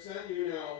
sent you now.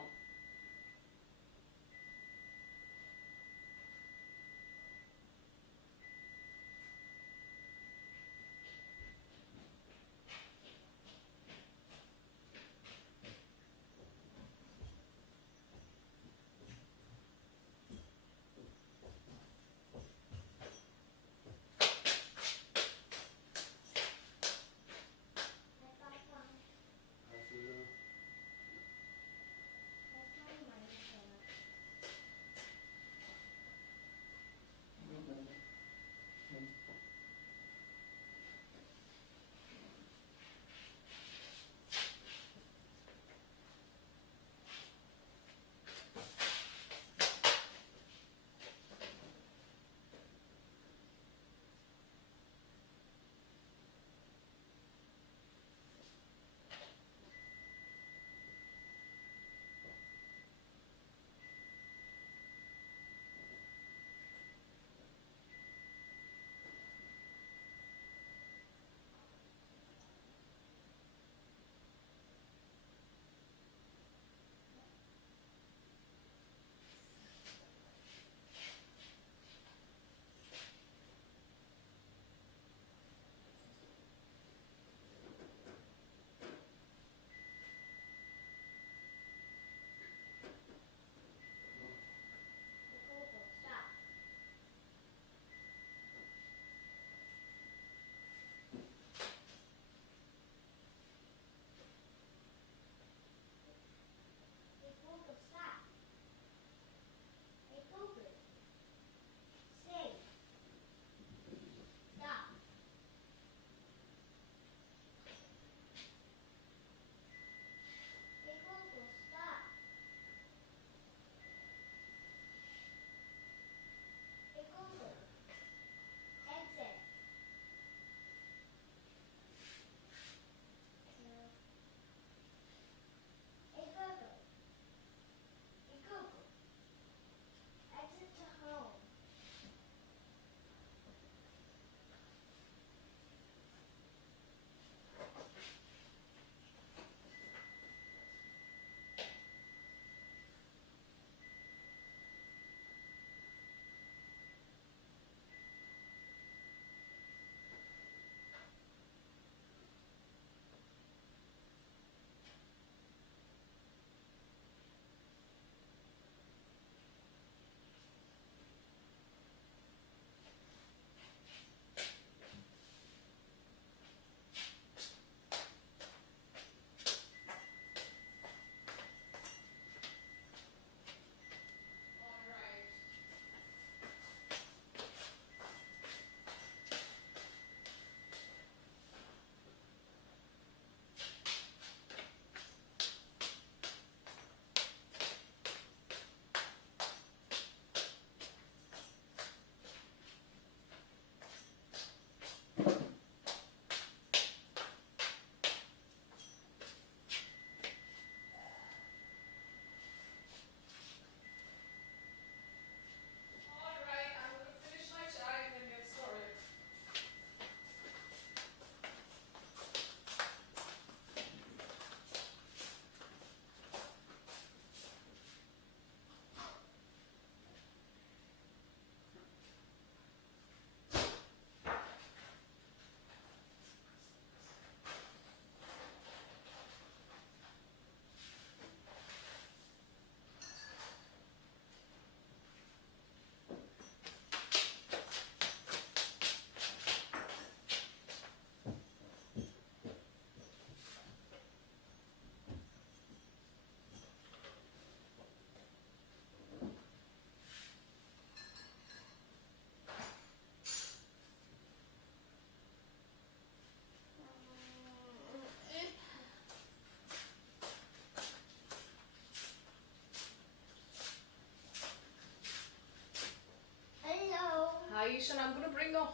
And I'm going to bring a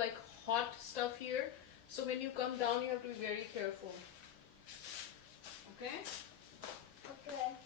like hot stuff here, so when you come down you have to be very careful. Okay? Okay.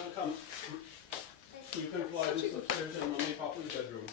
Don't come. You can fly this upstairs in Mummy Papa's bedroom.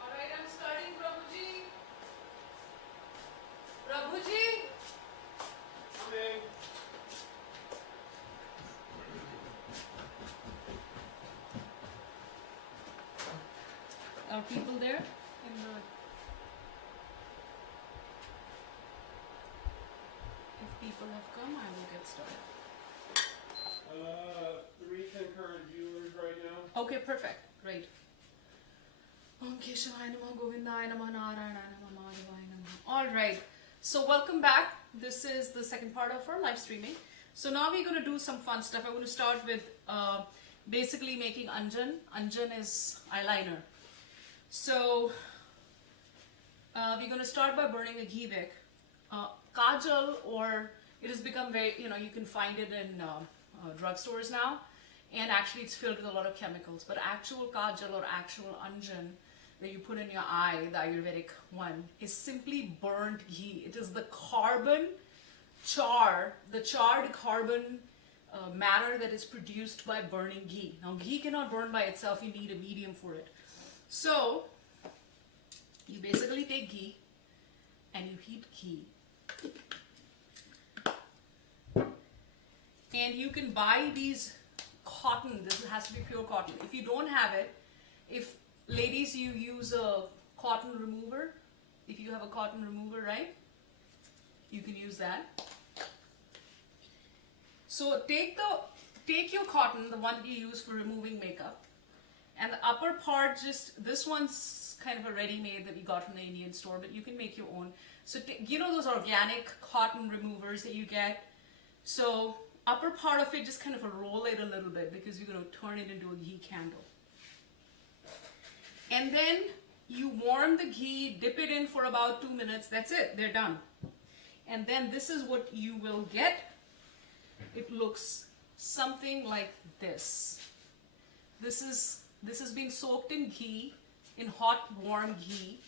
Alright, I'm starting, Prabhuji. Prabhuji? Coming. Are people there? In the... If people have come, I will get started. 3 concurrent viewers right now. Okay, perfect. Great. Om Keshavaya Namah, Govindaya Namah, Narayana Ayurveda Namah. All right. So welcome back. This is the second part of our live streaming. So now we're going to do some fun stuff. I'm going to start with basically making anjan. Anjan is eyeliner. So we're going to start by burning a ghee wick. Kajal, or it has become very, you can find it in drugstores now. And actually it's filled with a lot of chemicals. But actual kajal or actual anjan that you put in your eye, the Ayurvedic one, is simply burnt ghee. It is the carbon char, the charred carbon matter that is produced by burning ghee. Now ghee cannot burn by itself, you need a medium for it. So you basically take ghee and you heat ghee. And you can buy these cotton, this has to be pure cotton. If you don't have it, if ladies, you use a cotton remover, if you have a cotton remover, right, you can use that. So take your cotton, the one that you use for removing makeup, and the upper part, just this one's kind of a ready-made that we got from the Indian store, but you can make your own. So those organic cotton removers that you get. So upper part of it, just kind of roll it a little bit because you're going to turn it into a ghee candle. And then you warm the ghee, dip it in for about 2 minutes. That's it, they're done. And then this is what you will get. It looks something like this. This has been soaked in ghee, in hot warm ghee,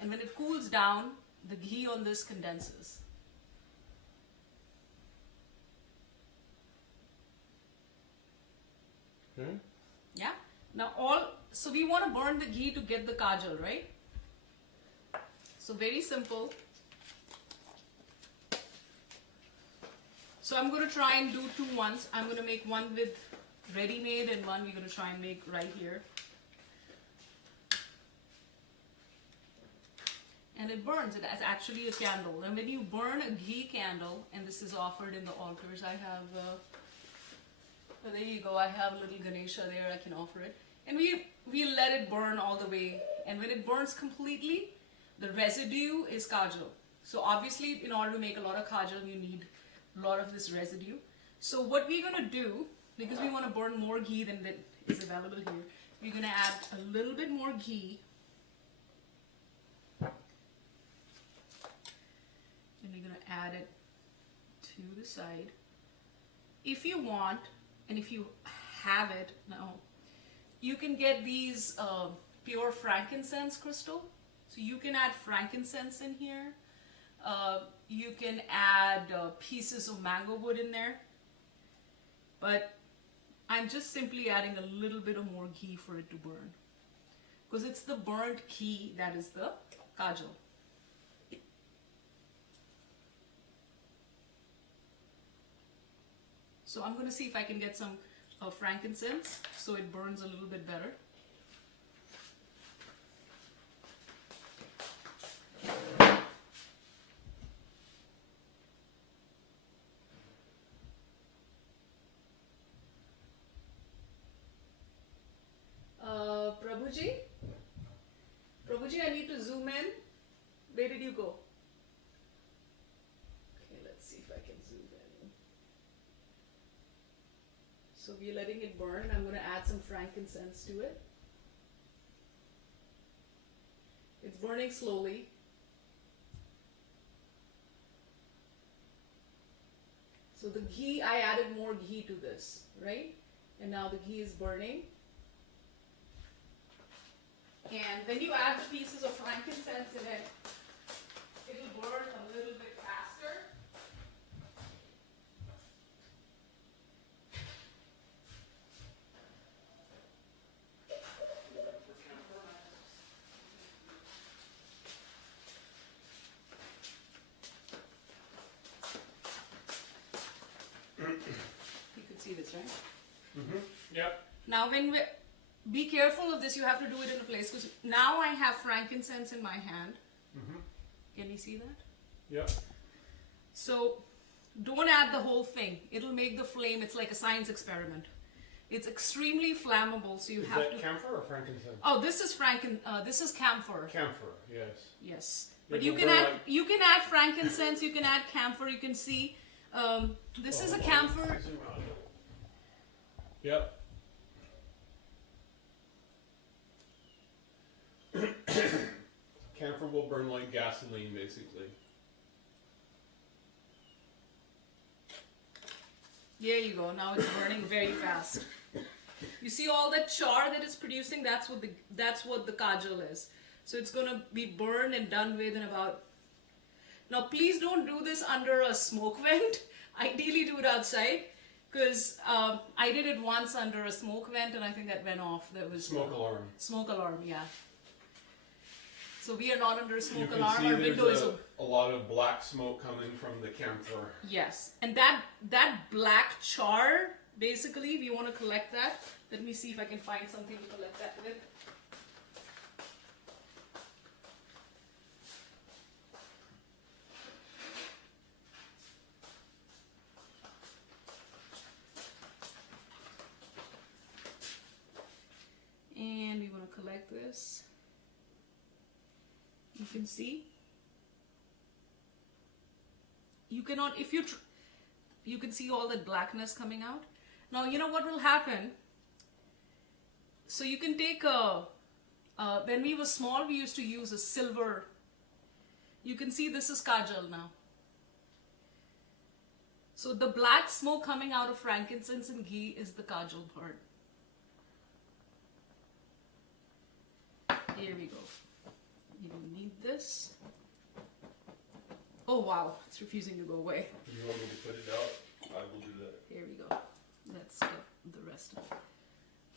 and when it cools down, the ghee on this condenses. Yeah. Now so we want to burn the ghee to get the kajal, right? So very simple. So I'm going to try and do two ones. I'm going to make one with ready-made and one we're going to try and make right here. And it burns. It is actually a candle. And when you burn a ghee candle, and this is offered in the altars, I have, there you go, I have a little Ganesha there, I can offer it. And we let it burn all the way. And when it burns completely, the residue is kajal. So obviously, in order to make a lot of kajal, you need a lot of this residue. So what we're going to do, because we want to burn more ghee than that is available here, we're going to add a little bit more ghee. And we're going to add it to the side. If you want, and if you have it now, you can get these pure frankincense crystal. So you can add frankincense in here. You can add pieces of mango wood in there. But I'm just simply adding a little bit of more ghee for it to burn. Because it's the burnt ghee that is the kajal. So I'm going to see if I can get some frankincense so it burns a little bit better. Prabhuji, I need to zoom in. Where did you go? Okay, let's see if I can zoom in. So we're letting it burn. I'm going to add some frankincense to it. It's burning slowly. So the ghee, I added more ghee to this, right? And now the ghee is burning. And when you add the pieces of frankincense in it, it'll burn a little bit faster. You can see this, right? Mm-hmm. Yep. Now be careful of this, you have to do it in a place, because now I have frankincense in my hand. Mm-hmm. Can you see that? Yep. So don't add the whole thing. It'll make the flame, it's like a science experiment. It's extremely flammable, so you Is have that to... camphor or frankincense? Oh, this is camphor. Camphor, yes. Yes. Yeah, But you can add frankincense, you can add camphor, you can see. This is a camphor. Zoom out. Yep. Camphor will burn like gasoline, basically. There you go. Now it's burning very fast. You see all that char that it's producing? That's what the kajal is. So it's going to be burned and done with in about... Now please don't do this under a smoke vent. Ideally do it outside. Because I did it once under a smoke vent and I think that went off. That was Smoke alarm. Smoke alarm, yeah. So we are not under a smoke You alarm. can Our see window there's is a lot of black smoke coming from the camphor. Yes, and that black char, basically, we want to collect that. Let me see if I can find something to collect that with. And we want to collect this. You can see. You cannot, if you can see all that blackness coming out. Now, you know what will happen? So you can take when we were small, we used to use a silver. You can see this is kajal now. So the black smoke coming out of frankincense and ghee is the kajal part. Here we go. You don't need this. wow, it's refusing to go away. If you want me to put it out, I will do that. Here we go. Let's get the rest of it.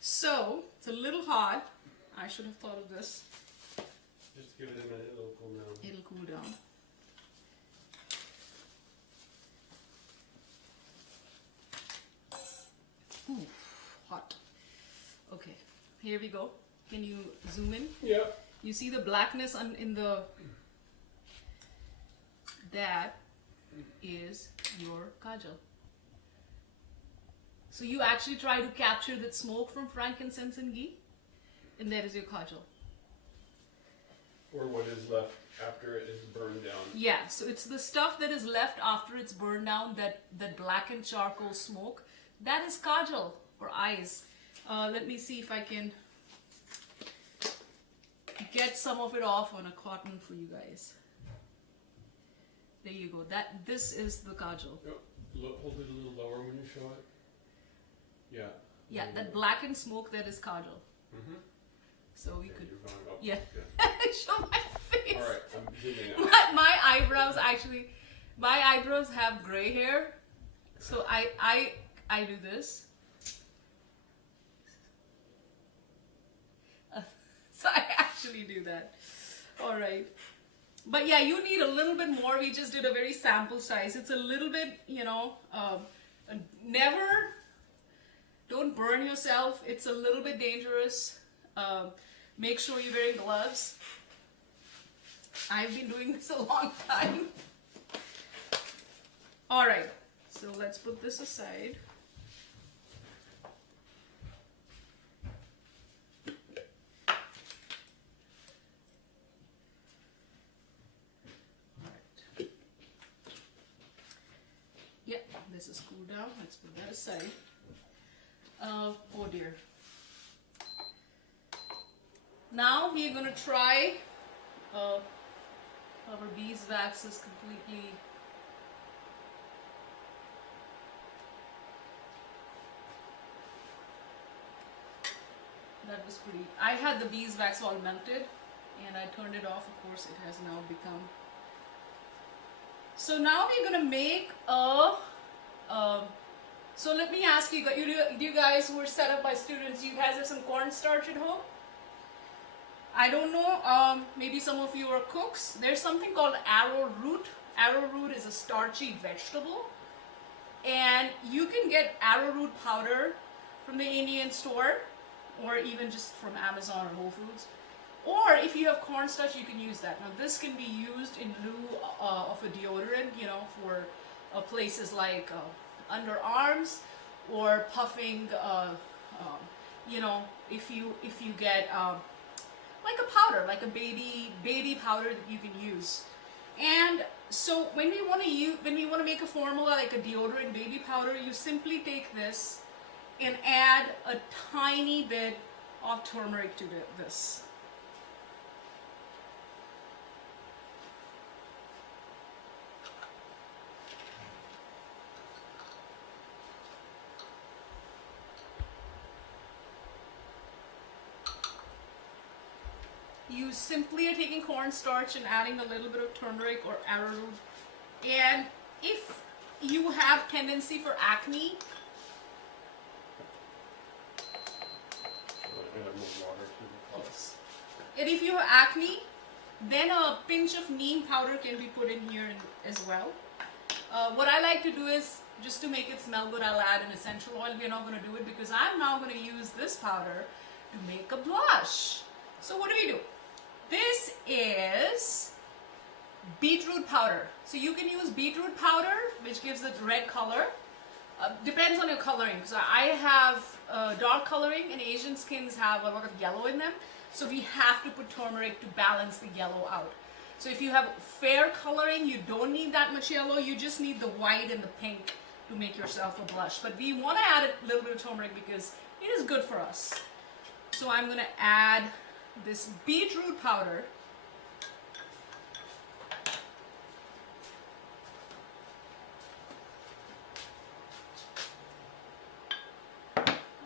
So, it's a little hot. I should have thought of this. Just give it a minute, it'll cool down. It'll cool down. Ooh, hot. Okay, here we go. Can you zoom in? Yeah. You see the blackness in the... That is your kajal. So you actually try to capture that smoke from frankincense and ghee, and that is your kajal. Or what is left after it is burned down. Yeah, so it's the stuff that is left after it's burned down, that blackened charcoal smoke. That is kajal for eyes. Let me see if I can get some of it off on a cotton for you guys. There you go. This is the kajal. Yep. Hold it a little lower when you show it. Yeah. Yeah, that blackened smoke, that is kajal. Mm-hmm. So we could... You're going up. Yeah. Okay. Show my face. Alright, I'm zooming out. My eyebrows actually... My eyebrows have gray hair. So I do this. So I actually do that. Alright. But yeah, you need a little bit more. We just did a very sample size. It's a little bit, you know, don't burn yourself. It's a little bit dangerous. Make sure you're wearing gloves. I've been doing this a long time. Alright, so let's put this aside. Yeah, this is cooled down. Let's put that aside. Oh dear. Now we are going to try our beeswax is completely that was pretty. I had the beeswax all melted and I turned it off. Of course, it has now become. So now we're going to make a so let me ask you, you guys who are set up by students, you guys have some cornstarch at home? I don't know, maybe some of you are cooks. There's something called arrowroot. Arrowroot is a starchy vegetable. And you can get arrowroot powder from the Indian store or even just from Amazon or Whole Foods. Or if you have cornstarch, you can use that. Now this can be used in lieu of a deodorant, you know, for places like underarms or puffing, you know, if you get like a powder, like a baby powder that you can use. And so when we want to make a formula like a deodorant baby powder, you simply take this and add a tiny bit of turmeric to this. You simply are taking cornstarch and adding a little bit of turmeric or arrowroot. And if you have tendency for acne, yes. And if you have acne, then a pinch of neem powder can be put in here as well. What I like to do is, just to make it smell good, I'll add an essential oil. We're not going to do it because I'm now going to use this powder to make a blush. So what do we do? This is beetroot powder. So you can use beetroot powder, which gives it red color. Depends on your coloring. So I have dark coloring and Asian skins have a lot of yellow in them. So we have to put turmeric to balance the yellow out. So if you have fair coloring, you don't need that much yellow. You just need the white and the pink to make yourself a blush. But we want to add a little bit of turmeric because it is good for us. So I'm going to add this beetroot powder.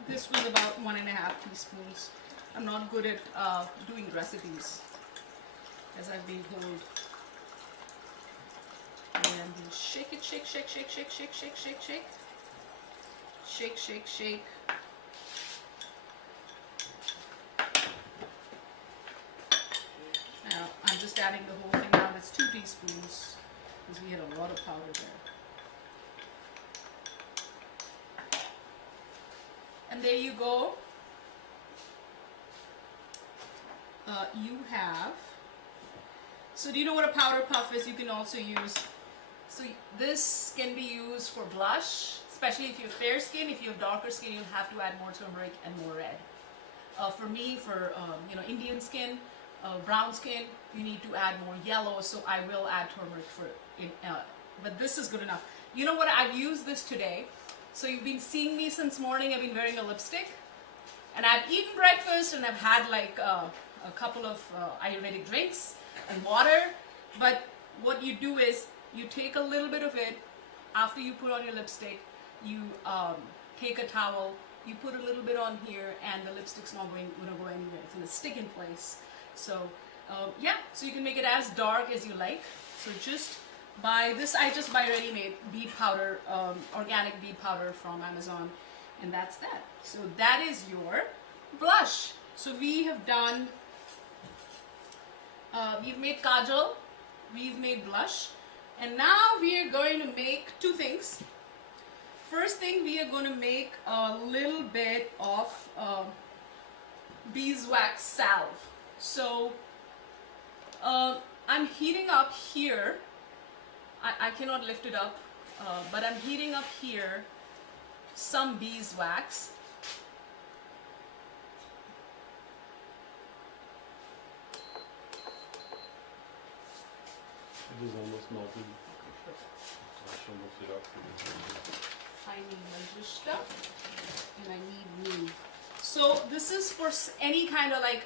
This was about 1.5 teaspoons. I'm not good at doing recipes, as I've been told. And we'll shake it, shake, shake, shake, shake, shake, shake, shake, shake. Shake, shake, shake. Now, I'm just adding the whole thing now. That's 2 teaspoons because we had a lot of powder there. And there you go. You have. So do you know what a powder puff is? You can also use. So this can be used for blush, especially if you have fair skin. If you have darker skin, you'll have to add more turmeric and more red. For me, for Indian skin, brown skin, you need to add more yellow. So I will add turmeric for it. But this is good enough. You know what? I've used this today. So you've been seeing me since morning. I've been wearing a lipstick, and I've eaten breakfast, and I've had like a couple of Ayurvedic drinks and water. But what you do is you take a little bit of it after you put on your lipstick. You take a towel, you put a little bit on here, and the lipstick's not going to go anywhere. It's going to stick in place. So yeah, so you can make it as dark as you like. So just buy this. I just buy ready-made bead powder, organic bead powder from Amazon, and that's that. So that is your blush. So we have done. We've made kajal, we've made blush, and now we are going to make 2 things. First thing, we are going to make a little bit of beeswax salve. So I'm heating up here. I cannot lift it up, but I'm heating up here some beeswax. It is almost melted. I shall lift it up. I need manjishta and I need neem. So this is for any kind of like,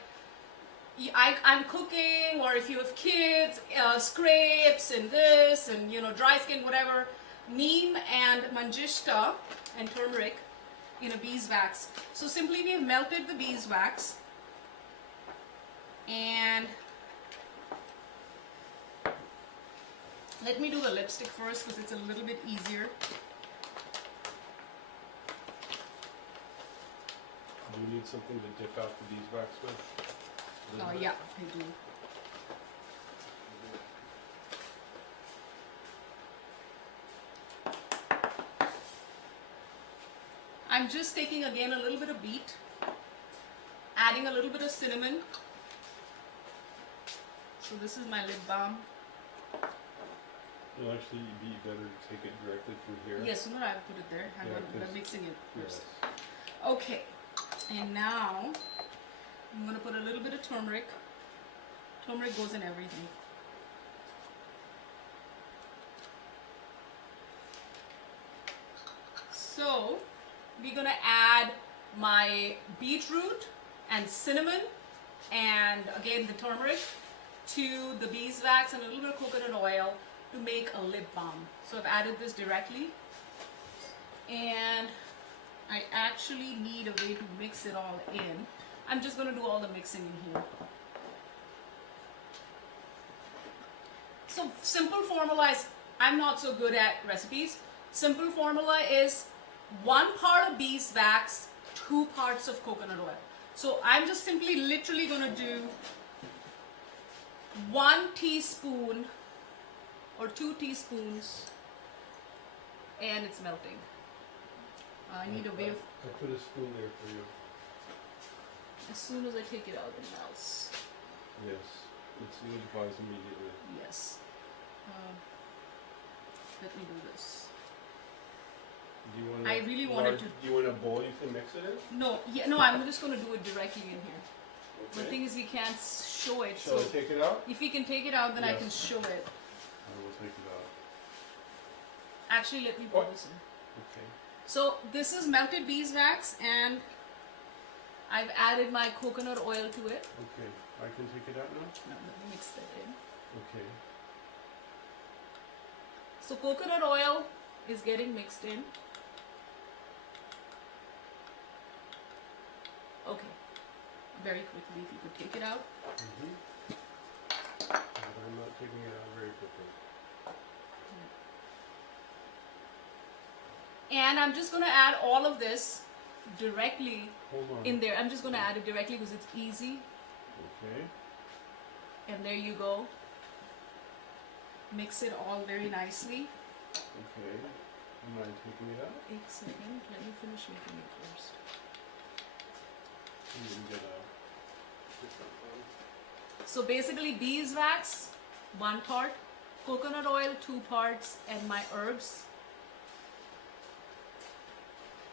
I'm cooking, or if you have kids, scrapes and this and dry skin, whatever. Neem and manjishta and turmeric in a beeswax. So simply we have melted the beeswax and let me do the lipstick first because it's a little bit easier. Do you need something to dip out the beeswax with? Yeah, I do. I'm just taking again a little bit of beet, adding a little bit of cinnamon. So this is my lip balm. It'll actually be better to take it directly from here. Yes, no, I put it there. I'm mixing it first. Yes. Okay, and now I'm going to put a little bit of turmeric. Turmeric goes in everything. So we're going to add my beetroot and cinnamon and again the turmeric to the beeswax and a little bit of coconut oil to make a lip balm. So I've added this directly, and I actually need a way to mix it all in. I'm just going to do all the mixing in here. So simple formula is, I'm not so good at recipes. Simple formula is 1 part of beeswax, 2 parts of coconut oil. So I'm just simply literally going to do 1 teaspoon or 2 teaspoons, and it's melting. I need a way of. I put a spoon there for you. As soon as I take it out, it melts. Yes, it solidifies immediately. Yes. Let me do this. Do you want? I really wanted to. Do you want a bowl you can mix it in? No, no, I'm just going to do it directly in here. Okay. The thing is, we can't show it. Shall I take it out? If we can take it out, then I Yes. can show it. I will take it out. Actually, let me put this in. Okay. So this is melted beeswax, and I've added my coconut oil to it. Okay. I can take it out now? Now let me mix that in. Okay. So coconut oil is getting mixed in. Okay. Very quickly, if you could take it out. But I'm not taking it out very quickly. Let And I'm just gonna add all of this directly Hold on. in there. I'm just gonna add it directly because it's easy. Okay. And there you go. Mix it all very nicely. Okay. Am I taking it out? 1 second. Let me finish making it first. You can get a different one. So basically beeswax, 1 part, coconut oil, 2 parts, and my herbs.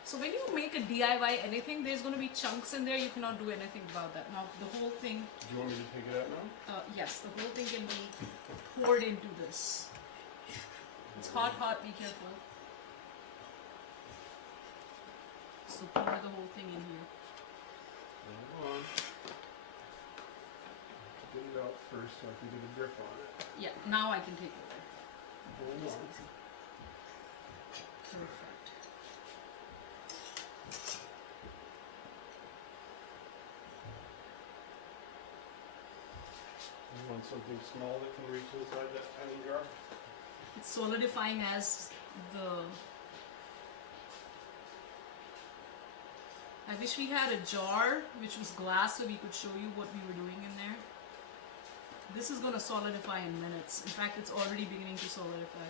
So when you make a DIY anything, there's going to be chunks in there. You cannot do anything about that. Now the whole thing, Do you want me to take it out now? yes, the whole thing can be poured into this. It's hot, hot, be careful. So pour the whole thing in here. Hold on. Get it out first so I can get a grip on it. Yeah, now I can take it there. Hold This on. is perfect. You want something small that can reach inside that tiny jar? It's solidifying as the... I wish we had a jar which was glass so we could show you what we were doing in there. This is going to solidify in minutes. In fact, it's already beginning to solidify.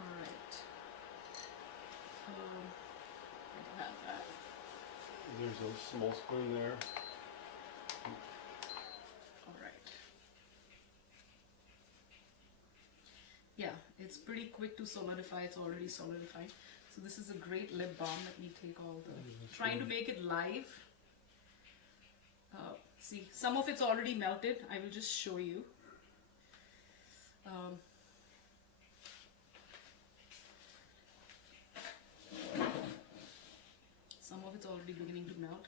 Alright. I have that. There's a small spoon there. Alright. Yeah, it's pretty quick to solidify. It's already solidified. So this is a great lip balm. Let me take all the... Trying to make it live. See, some of it's already melted. I will just show you. Some of it's already beginning to melt.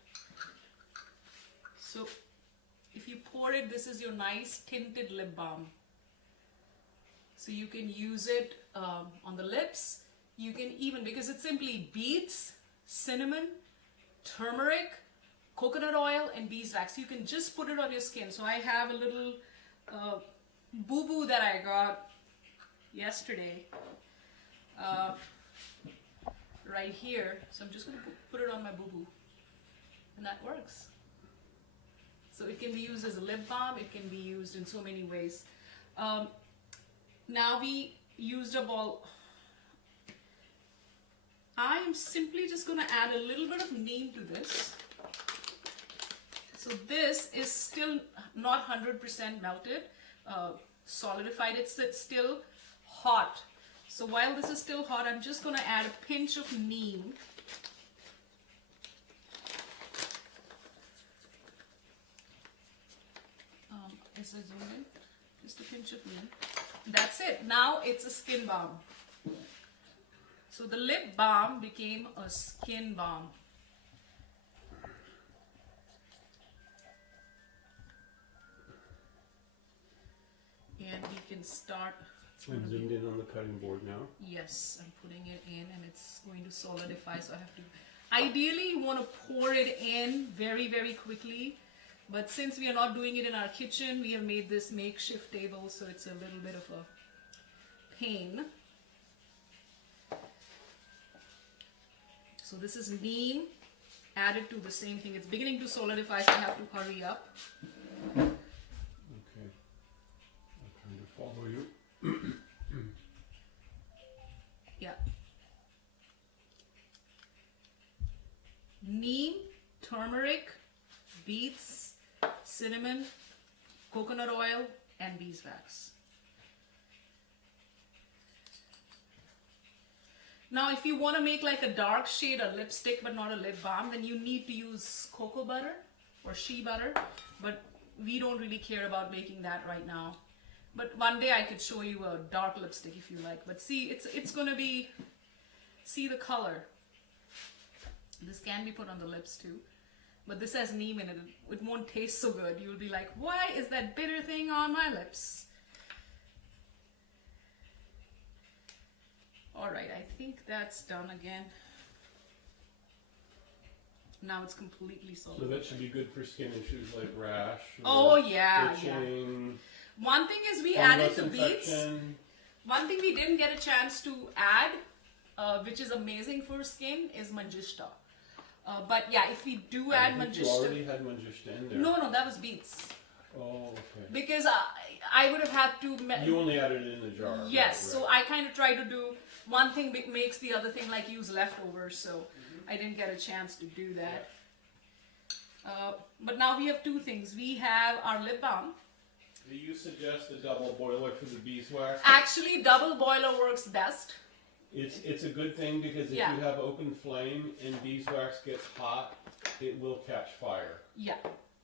So if you pour it, this is your nice tinted lip balm. So you can use it on the lips. You can even, because it simply beets, cinnamon, turmeric, coconut oil, and beeswax. You can just put it on your skin. So I have a little boo-boo that I got yesterday right here. So I'm just going to put it on my boo-boo. And that works. So it can be used as a lip balm. It can be used in so many ways. Now we used up all. I am simply just going to add a little bit of neem to this. So this is still not 100% melted, solidified. It's still hot. So while this is still hot, I'm just going to add a pinch of neem. Is it zoomed in? Just a pinch of neem. That's it. Now it's a skin balm. So the lip balm became a skin balm. And we can start. I'm zoomed in on the cutting board now. Yes, I'm putting it in and it's going to solidify. So I have to, ideally you want to pour it in very, very quickly. But since we are not doing it in our kitchen, we have made this makeshift table, so it's a little bit of a pain. So this is neem added to the same thing. It's beginning to solidify, so I have to hurry up. Okay. I'm trying to follow you. Yeah. Neem, turmeric, beets, cinnamon, coconut oil, and beeswax. Now if you want to make like a dark shade, a lipstick but not a lip balm, then you need to use cocoa butter or shea butter, but we don't really care about making that right now. But one day I could show you a dark lipstick if you like. But see, it's gonna be, see the color. This can be put on the lips too. But this has neem in it. It won't taste so good. You'll be like, why is that bitter thing on my lips? Alright, I think that's done again. Now it's completely solid. So that should be good for skin issues like rash. Oh yeah, itching, One thing is we fungus added the beets. infection. One thing we didn't get a chance to add, which is amazing for skin, is manjishta. But yeah, if we do add I think you manjishta, already had manjishta in there. no, that was beets. Oh, okay. Because I would have had to. You only added it in the jar. Yes, right, so I kind of try to do one thing makes the other thing, like use leftovers. So I didn't get a chance to do that. But now we have two things. We have our lip balm. Do you suggest a double boiler for the beeswax? Actually, double boiler works best. It's a good thing because if Yeah. you have open flame and beeswax gets hot, it will catch fire. Yeah,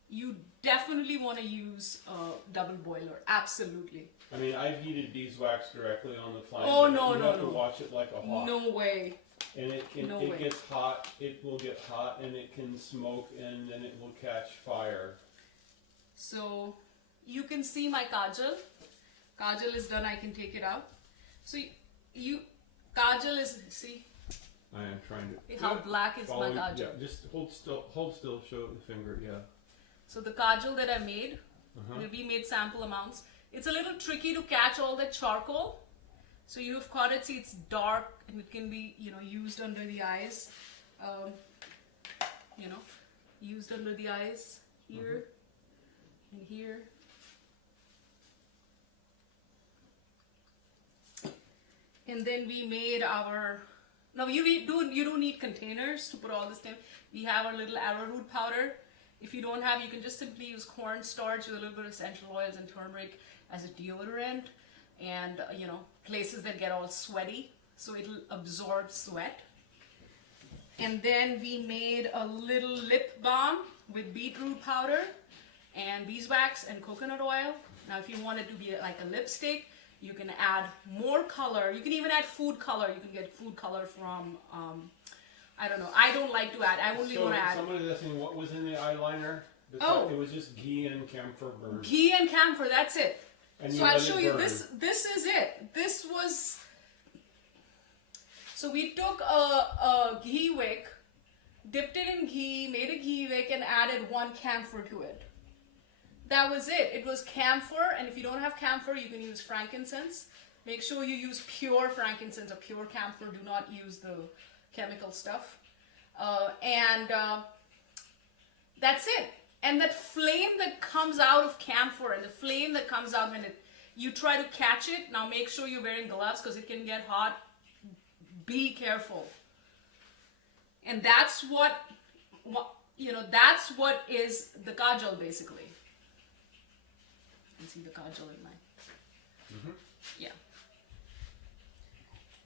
you definitely want to use double boiler. Absolutely. I mean, I've heated beeswax directly on the flame. Oh, but no, you no, have to no. watch it like a hawk. No way. And No it way. gets hot, it will get hot and it can smoke and then it will catch fire. So you can see my kajal. Kajal is done. I can take it out. So kajal is, see I am trying to. how black is my kajal. Yeah, just hold still, show the finger, yeah. So the kajal that I made, Uh-huh. we made sample amounts. It's a little tricky to catch all that charcoal. So you've caught it, see it's dark and it can be, used under the eyes. Used under the eyes here and here. And then we made our, now you don't need containers to put all this in. We have our little arrowroot powder. If you don't have, you can just simply use cornstarch with a little bit of essential oils and turmeric as a deodorant. And places that get all sweaty, so it'll absorb sweat. And then we made a little lip balm with beetroot powder and beeswax and coconut oil. Now if you want it to be like a lipstick, you can add more color. You can even add food color. You can get food color from I don't know. I don't like to add. I only want to add. Somebody's asking what was in the eyeliner. Oh. It was just ghee and camphor burn. Ghee and camphor, that's it. And So you I'll let it show you, burn. this is it. This was, so we took a ghee wick, dipped it in ghee, made a ghee wick and added 1 camphor to it. That was it. It was camphor, and if you don't have camphor, you can use frankincense. Make sure you use pure frankincense or pure camphor. Do not use the chemical stuff. That's it. And that flame that comes out of camphor and the flame that comes out when you try to catch it, now make sure you're wearing gloves because it can get hot. Be careful. And that's what is the kajal basically. You can see the kajal in my, yeah.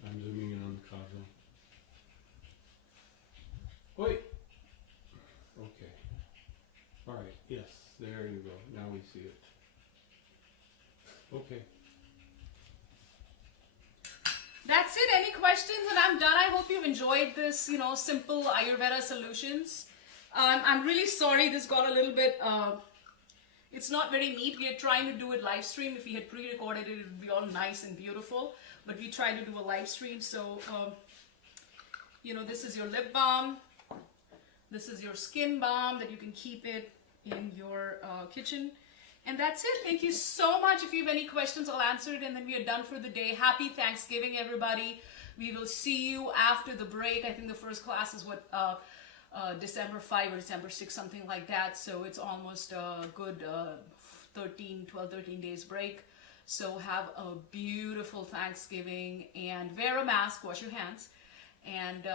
I'm zooming in on the kajal. Wait. Okay. All right. Yes. There you go. Now we see it. Okay. That's it. Any questions? And I'm done. I hope you've enjoyed this, simple Ayurveda solutions. I'm really sorry this got a little bit, it's not very neat. We are trying to do it live stream. If we had pre-recorded it, it would be all nice and beautiful. But we tried to do a live stream. So, this is your lip balm. This is your skin balm that you can keep it in your kitchen. And that's it. Thank you so much. If you have any questions, I'll answer it. And then we are done for the day. Happy Thanksgiving, everybody. We will see you after the break. I think the first class is December 5 or December 6, something like that. So it's almost a good 12, 13 days break. So have a beautiful Thanksgiving and wear a mask, wash your hands, and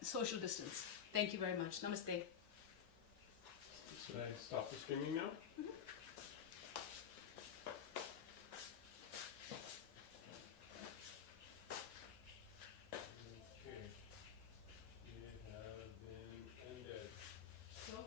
social distance. Thank you very much. Namaste. Should I stop the streaming now?